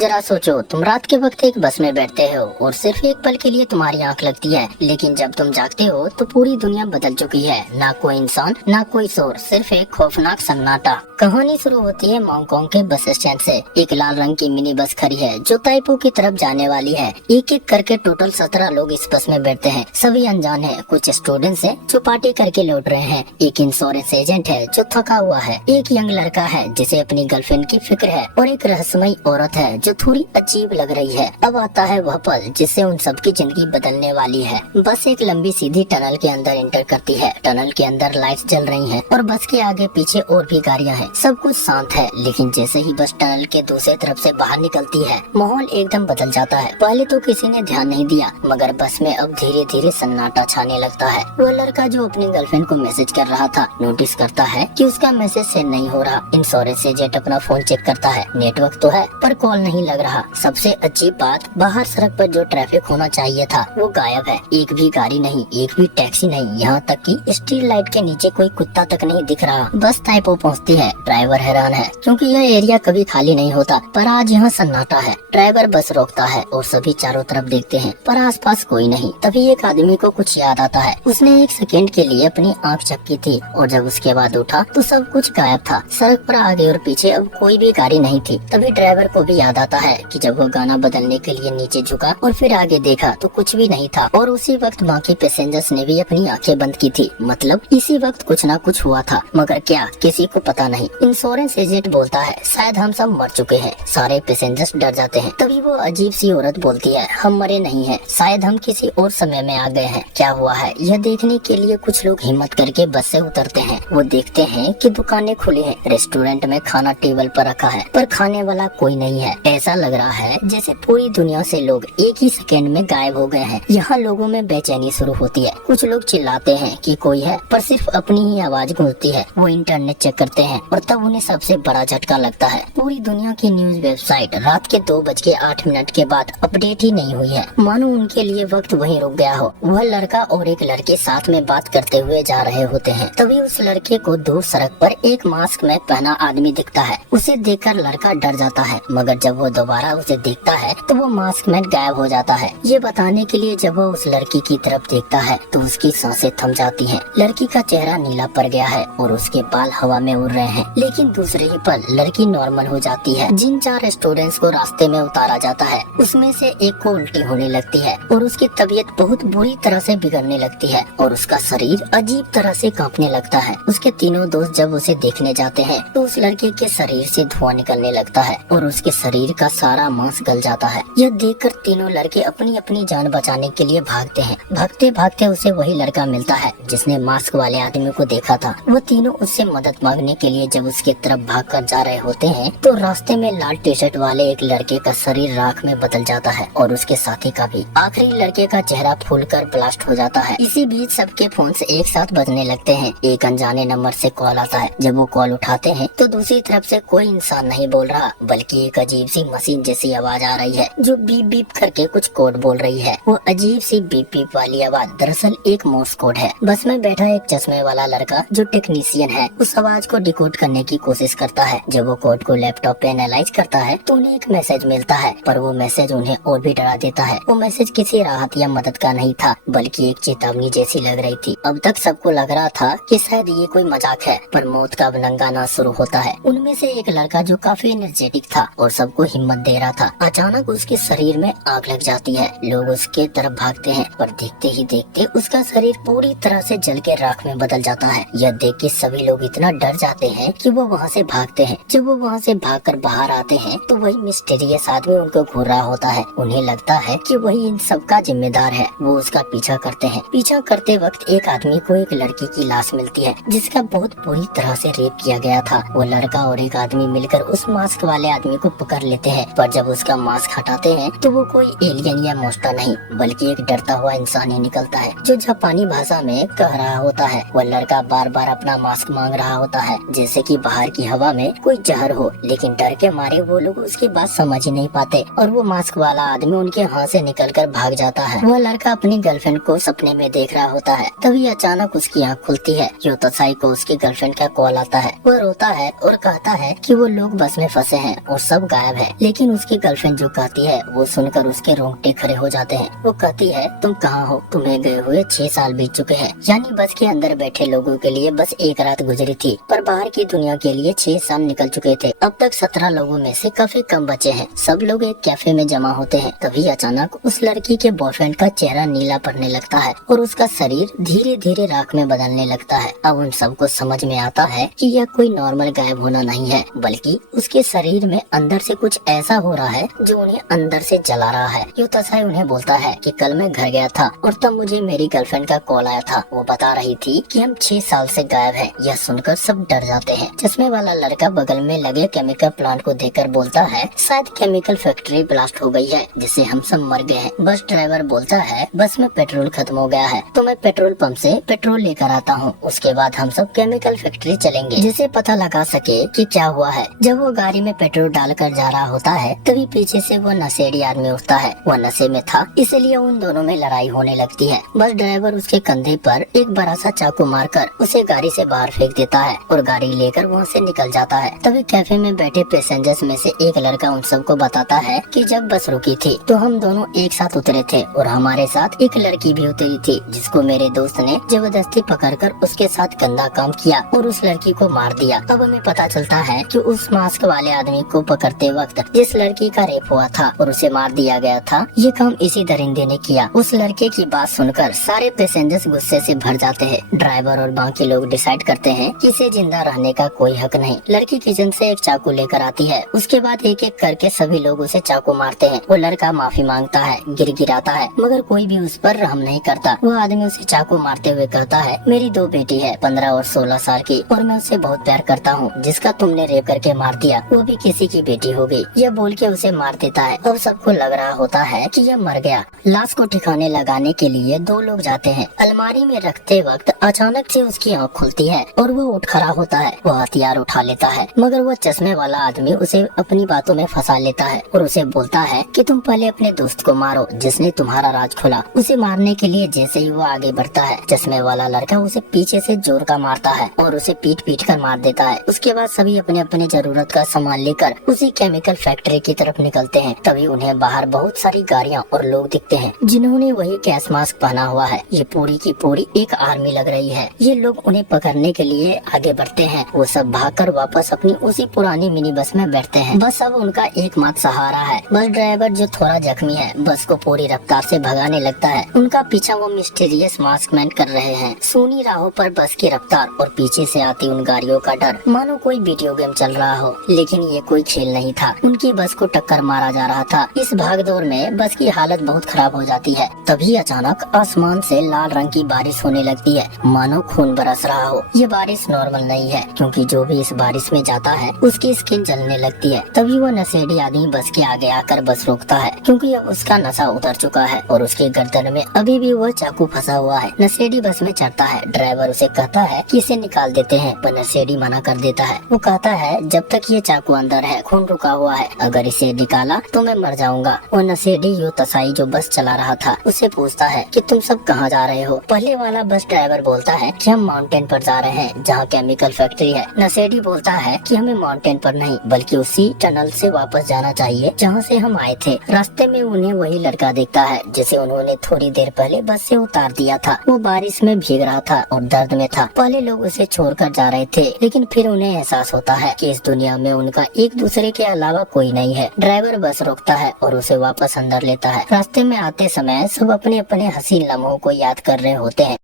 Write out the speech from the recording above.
जरा सोचो, तुम रात के वक्त एक बस में बैठते हो और सिर्फ एक पल के लिए तुम्हारी आंख लगती है, लेकिन जब तुम जागते हो तो पूरी दुनिया बदल चुकी है। ना कोई इंसान, ना कोई शोर, सिर्फ एक खौफनाक सन्नाटा। कहानी शुरू होती है हांगकांग के बस स्टैंड से। एक लाल रंग की मिनी बस खड़ी है जो ताइपो की तरफ जाने वाली है। एक एक करके टोटल 17 लोग इस बस में बैठते हैं। सभी अनजान है। कुछ स्टूडेंट्स हैं जो पार्टी करके लौट रहे हैं। एक इंश्योरेंस एजेंट है जो थका हुआ है। एक यंग लड़का है जिसे अपनी गर्लफ्रेंड की फिक्र है और एक रहस्यमयी औरत है जो थोड़ी अजीब लग रही है। अब आता है वह पल जिससे उन सबकी जिंदगी बदलने वाली है। बस एक लंबी सीधी टनल के अंदर एंटर करती है। टनल के अंदर लाइट्स जल रही हैं और बस के आगे पीछे और भी गाड़ियां हैं। सब कुछ शांत है, लेकिन जैसे ही बस टनल के दूसरी तरफ से बाहर निकलती है, माहौल एकदम बदल जाता है। पहले तो किसी ने ध्यान नहीं दिया, मगर बस में अब धीरे धीरे सन्नाटा छाने लगता है। वह लड़का जो अपनी गर्लफ्रेंड को मैसेज कर रहा था, नोटिस करता है कि उसका मैसेज सेंड नहीं हो रहा। इंश्योरेंस एजेंट अपना फोन चेक करता है। नेटवर्क तो है पर कॉल नहीं लग रहा। सबसे अजीब बात, बाहर सड़क पर जो ट्रैफिक होना चाहिए था वो गायब है। एक भी गाड़ी नहीं, एक भी टैक्सी नहीं, यहाँ तक कि स्ट्रीट लाइट के नीचे कोई कुत्ता तक नहीं दिख रहा। बस ताइपो पहुँचती है। ड्राइवर हैरान है क्योंकि यह एरिया कभी खाली नहीं होता, पर आज यहाँ सन्नाटा है। ड्राइवर बस रोकता है और सभी चारों तरफ देखते हैं, पर आसपास कोई नहीं। तभी एक आदमी को कुछ याद आता है। उसने एक सेकेंड के लिए अपनी आँख झपकी थी और जब उसके बाद उठा तो सब कुछ गायब था। सड़क पर आगे और पीछे अब कोई भी गाड़ी नहीं थी। तभी ड्राइवर को भी याद आता है कि जब वो गाना बदलने के लिए नीचे झुका और फिर आगे देखा तो कुछ भी नहीं था। और उसी वक्त बाकी पैसेंजर्स ने भी अपनी आंखें बंद की थी। मतलब इसी वक्त कुछ ना कुछ हुआ था, मगर क्या, किसी को पता नहीं। इंश्योरेंस एजेंट बोलता है, शायद हम सब मर चुके हैं। सारे पैसेंजर्स डर जाते हैं। तभी वो अजीब सी औरत बोलती है, हम मरे नहीं हैं, शायद हम किसी और समय में आ गए हैं। क्या हुआ है यह देखने के लिए कुछ लोग हिम्मत करके बस से उतरते हैं। वो देखते हैं कि दुकानें खुली हैं, रेस्टोरेंट में खाना टेबल पर रखा है, पर खाने वाला कोई नहीं है। ऐसा लग रहा है जैसे पूरी दुनिया से लोग एक ही सेकेंड में गायब हो गए हैं। यहाँ लोगों में बेचैनी शुरू होती है। कुछ लोग चिल्लाते हैं कि कोई है, पर सिर्फ अपनी ही आवाज गूंजती है। वो इंटरनेट चेक करते हैं और तब उन्हें सबसे बड़ा झटका लगता है। पूरी दुनिया की न्यूज वेबसाइट रात के 2:08 के बाद अपडेट ही नहीं हुई है। मानो उनके लिए वक्त वहीं रुक गया हो। वह लड़का और एक लड़के साथ में बात करते हुए जा रहे होते हैं। तभी उस लड़के को दूर सड़क पर एक मास्क में पहना आदमी दिखता है। उसे देखकर लड़का डर जाता है, मगर जब वो दोबारा उसे देखता है तो वो मास्क में गायब हो जाता है। ये बताने के लिए जब वो उस लड़की की तरफ देखता है तो उसकी सांसें थम जाती हैं। लड़की का चेहरा नीला पड़ गया है और उसके बाल हवा में उड़ रहे हैं, लेकिन दूसरे ही पल लड़की नॉर्मल हो जाती है। जिन 4 स्टूडेंट्स को रास्ते में उतारा जाता है उसमें से एक को उल्टी होने लगती है और उसकी तबीयत बहुत बुरी तरह से बिगड़ने लगती है और उसका शरीर अजीब तरह से कांपने लगता है। उसके तीनों दोस्त जब उसे देखने जाते हैं तो उस लड़के के शरीर से धुआं निकलने लगता है और उसके शरीर का सारा मांस गल जाता है। यह देखकर तीनों लड़के अपनी अपनी जान बचाने के लिए भागते हैं। भागते भागते उसे वही लड़का मिलता है जिसने मास्क वाले आदमी को देखा था। वो तीनों उससे मदद मांगने के लिए जब उसके तरफ भागकर जा रहे होते हैं तो रास्ते में लाल टी शर्ट वाले एक लड़के का शरीर राख में बदल जाता है और उसके साथी का भी। आखिरी लड़के का चेहरा फूलकर ब्लास्ट हो जाता है। इसी बीच सबके फोन से एक साथ बजने लगते हैं। एक अनजाने नंबर से कॉल आता है। जब वो कॉल उठाते हैं तो दूसरी तरफ से कोई इंसान नहीं बोल रहा, बल्कि एक अजीब सी मशीन जैसी आवाज आ रही है जो बीप बीप करके कुछ कोड बोल रही है। वो अजीब सी बीप बीप वाली आवाज दरअसल एक मोर्स कोड है। बस में बैठा एक चश्मे वाला लड़का जो टेक्नीशियन है उस आवाज को डिकोड करने की कोशिश करता है। जब वो कोड को लैपटॉप पे एनालाइज करता है तो उन्हें एक मैसेज मिलता है, पर वो मैसेज उन्हें और भी डरा देता है। वो मैसेज किसी राहत या मदद का नहीं था, बल्कि एक चेतावनी जैसी लग रही थी। अब तक सबको लग रहा था कि शायद ये कोई मजाक है, पर मौत का नंगा शुरू होता है। उनमें से एक लड़का जो काफी एनर्जेटिक था और सबको हिम्मत दे रहा था, अचानक उसके शरीर में आग लग जाती है। लोग उसके तरफ भागते हैं, पर देखते ही देखते उसका शरीर पूरी तरह से जल के राख में बदल जाता है। यह देख के सभी लोग इतना डर जाते हैं कि वो वहाँ से भागते हैं। जब वो वहाँ से भागकर बाहर आते हैं तो वही मिस्टीरियस आदमी उनको घूर रहा होता है। उन्हें लगता है कि वही इन सब का जिम्मेदार है। वो उसका पीछा करते हैं। पीछा करते वक्त एक आदमी को एक लड़की की लाश मिलती है जिसका बहुत बुरी तरह से रेप किया गया था। वो लड़का और एक आदमी मिलकर उस मास्क वाले आदमी को पकड़ लेते हैं, पर जब उसका मास्क हटाते हैं तो वो कोई एलियन या मोस्टा नहीं, बल्कि एक डरता हुआ इंसान ही निकलता है जो जापानी भाषा में कह रहा होता है। वो लड़का बार बार अपना मास्क मांग रहा होता है जैसे कि बाहर की हवा में कोई जहर हो, लेकिन डर के मारे वो लोग उसकी बात समझ ही नहीं पाते और वो मास्क वाला आदमी उनके हाथ से निकलकर भाग जाता है। वह लड़का अपनी गर्लफ्रेंड को सपने में देख रहा होता है। तभी अचानक उसकी आँख खुलती है। योतसाई को उसकी गर्लफ्रेंड का कॉल आता है। वह रोता है और कहता है कि वो लोग बस में फंसे हैं और सब गायब है। लेकिन उसकी गर्लफ्रेंड जो कहती है वो सुनकर उसके रोंगटे खड़े हो जाते हैं। वो कहती है तुम कहाँ हो, तुम्हें गए हुए 6 साल बीत चुके हैं। यानी बस के अंदर बैठे लोगों के लिए बस एक रात गुजरी थी, पर बाहर की दुनिया के लिए 6 साल निकल चुके थे। अब तक 17 लोगों में से काफी कम बचे हैं। सब लोग एक कैफे में जमा होते हैं। तभी अचानक उस लड़की के बॉयफ्रेंड का चेहरा नीला पड़ने लगता है और उसका शरीर धीरे धीरे राख में बदलने लगता है। अब उन सबको समझ में आता है कि यह कोई नॉर्मल गायब होना नहीं है, बल्कि उसके शरीर में अंदर से कुछ ऐसा हो रहा है जो उन्हें अंदर से जला रहा है। यो तसाई उन्हें बोलता है कि कल मैं घर गया था और तब मुझे मेरी गर्लफ्रेंड का कॉल आया था। वो बता रही थी कि हम 6 साल से गायब हैं। यह सुनकर सब डर जाते हैं। चश्मे वाला लड़का बगल में लगे केमिकल प्लांट को देखकर बोलता है शायद केमिकल फैक्ट्री ब्लास्ट हो गई है, जिससे हम सब मर गए हैं। बस ड्राइवर बोलता है बस में पेट्रोल खत्म हो गया है, तो मैं पेट्रोल पंप से पेट्रोल लेकर आता हूँ। उसके बाद हम सब केमिकल फैक्ट्री चलेंगे, जिसे पता लगा सके कि क्या हुआ है। जब वो गाड़ी में पेट्रोल डालकर जा रहा होता है तभी पीछे से वो नशेड़ी आदमी उठता है। वह नशे में था, इसलिए उन दोनों में लड़ाई होने लगती है। बस ड्राइवर उसके कंधे पर एक बड़ा सा चाकू मारकर उसे गाड़ी से बाहर फेंक देता है और गाड़ी लेकर वहाँ से निकल जाता है। तभी कैफे में बैठे पैसेंजर्स में से एक लड़का उन सबको बताता है कि जब बस रुकी थी तो हम दोनों एक साथ उतरे थे और हमारे साथ एक लड़की भी उतरी थी, जिसको मेरे दोस्त ने जबरदस्ती पकड़कर उसके साथ गंदा काम किया और उस लड़की को मार दिया। अब हमें पता चलता है कि उस मास्क वाले आदमी को पकड़ते वक्त जिस लड़की का रेप हुआ था और उसे मार दिया गया था, ये काम इसी दरिंदे ने किया। उस लड़के की बात सुनकर सारे पैसेंजर्स गुस्से से भर जाते हैं। ड्राइवर और बाकी लोग डिसाइड करते हैं कि इसे जिंदा रहने का कोई हक नहीं। लड़की किचन से एक चाकू लेकर आती है। उसके बाद एक एक करके सभी लोग उसे चाकू मारते हैं। वो लड़का माफी मांगता है, गिड़गिड़ाता है, मगर कोई भी उस पर रहम नहीं करता। वो आदमी उसे चाकू मारते हुए कहता है मेरी 2 बेटी है, 15 और 16 साल की, और मैं उसे बहुत प्यार करता हूँ। जिसका तुमने रेप करके मार दिया वो भी किसी की बेटी होगी। यह बोल के उसे मार देता है। अब सबको लग रहा होता है कि यह मर गया। लाश को ठिकाने लगाने के लिए 2 लोग जाते हैं। अलमारी में रखते वक्त अचानक से उसकी आँख खुलती है और वो उठ खड़ा होता है। वह हथियार उठा लेता है, मगर वो चश्मे वाला आदमी उसे अपनी बातों में फंसा लेता है और उसे बोलता है कि तुम पहले अपने दोस्त को मारो जिसने तुम्हारा राज खोला। उसे मारने के लिए जैसे ही वो आगे बढ़ता है, चश्मे वाला लड़का उसे पीछे से जोर का मारता है और उसे पीट पीट कर मार देता है। उसके बाद सभी अपने अपने जरूरत का सामान लेकर उसी केमिकल फैक्ट्री की तरफ निकलते हैं। तभी उन्हें बाहर बहुत सारी गाड़ियाँ और लोग दिखते हैं जिन्होंने वही गैस मास्क पहना हुआ है। ये पूरी की पूरी एक आर्मी लग रही है। ये लोग उन्हें पकड़ने के लिए आगे बढ़ते हैं। वो सब भागकर वापस अपनी उसी पुरानी मिनी बस में बैठते हैं। बस अब उनका एकमात्र सहारा है। बस ड्राइवर जो थोड़ा जख्मी है बस को पूरी रफ्तार से भगाने लगता है। उनका पीछा वो मिस्टीरियस मास्क मैन कर रहे हैं। सूनी राहों पर बस की रफ्तार और पीछे से आती उन गाड़ियों का डर मानो कोई वीडियो गेम चल रहा हो, लेकिन ये कोई खेल नहीं था। उनकी बस को टक्कर मारा जा रहा था। इस भागदौड़ में बस की हालत बहुत खराब हो जाती है। तभी अचानक आसमान से लाल रंग की बारिश होने लगती है, मानो खून बरस रहा हो। ये बारिश नॉर्मल नहीं है, क्योंकि जो भी इस बारिश में जाता है उसकी स्किन जलने लगती है। तभी वो नशेड़ी आदमी बस के आगे आकर बस रोकता है, क्योंकि अब उसका नशा उतर चुका है और उसके गर्दन में अभी भी वह चाकू फंसा हुआ है। नशेड़ी बस में चढ़ता है। ड्राइवर उसे कहता है कि इसे निकाल देते हैं, पर नशेड़ी मना कर देता है। वो कहता है जब तक ये चाकू अंदर है खून रुका हुआ है, अगर इसे निकाला तो मैं मर जाऊंगा। वो नशेड़ी यो तसाई जो बस चला रहा था उससे पूछता है कि तुम सब कहाँ जा रहे हो। पहले वाला बस ड्राइवर बोलता है कि हम माउंटेन पर जा रहे हैं जहाँ केमिकल फैक्ट्री है। नशेड़ी बोलता है कि हमें माउंटेन पर नहीं बल्कि उसी टनल से वापस जाना चाहिए जहाँ से हम आए थे। रास्ते में उन्हें वही लड़का दिखता है जिसे उन्होंने थोड़ी देर पहले बस से उतार दिया था। वो बारिश में भीग रहा था और दर्द में था। पहले लोग उसे छोड़कर जा रहे थे, लेकिन फिर उन्हें एहसास होता है कि इस दुनिया में उनका एक दूसरे के अलावा कोई नहीं है। ड्राइवर बस रोकता है और उसे वापस अंदर लेता है। रास्ते में आते समय सब अपने अपने हसीन लम्हों को याद कर रहे होते हैं।